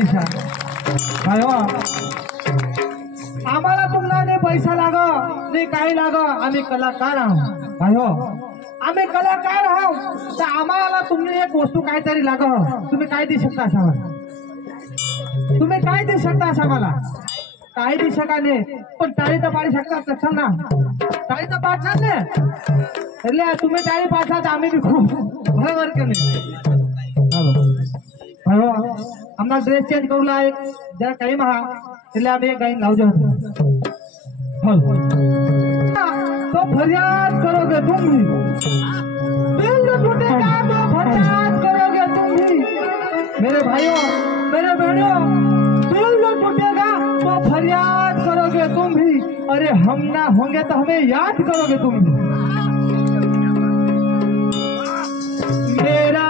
पैसा भाई हो आम्हाला तुम्हाला नाही पैसा लाग नाही काही लाग आम्ही कलाकार आहोत भाई हो आम्ही कलाकार आहोत तर आम्हाला तुम्ही एक वस्तू काहीतरी लाग तुम्ही काय देऊ शकता असा मला तुम्ही काय देऊ शकता असा मला काही देऊ शका नाही पण टाळी तर पाडी शकतात लक्षात ना टाळी तर पाडणार नाही એટલે तुम्ही टाळी पाडता तर आम्ही खूप बरोबर के नाही आम्हाला ड्रेस चेंज करू लाय जरा टाइम हा એટલે आम्ही एक गाईन लावજો तो फरियाद करोगे तुम भी दिल टूटेगा तो फरियाद करोगे तुम भी मेरे भाइयों मेरे बहनों दिल टूटेगा तो फरियाद करोगे तुम भी अरे हम ना होंगे तो हमें याद करोगे तुम भी मेरा